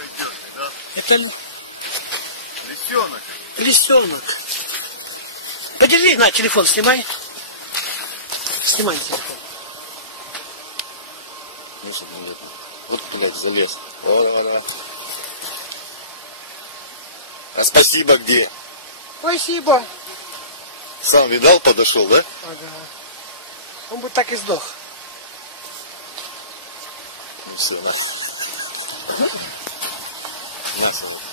Белой тёткой, да? Это Лисенок. лисенок. Подержи, на, телефон снимай. Снимай телефон. Ну, чтобы не летом. Вот, блядь, залез. Давай. А спасибо где? Спасибо. Сам видал, подошел, да? Ага. Он бы так и сдох. Ну все, на. Мясо.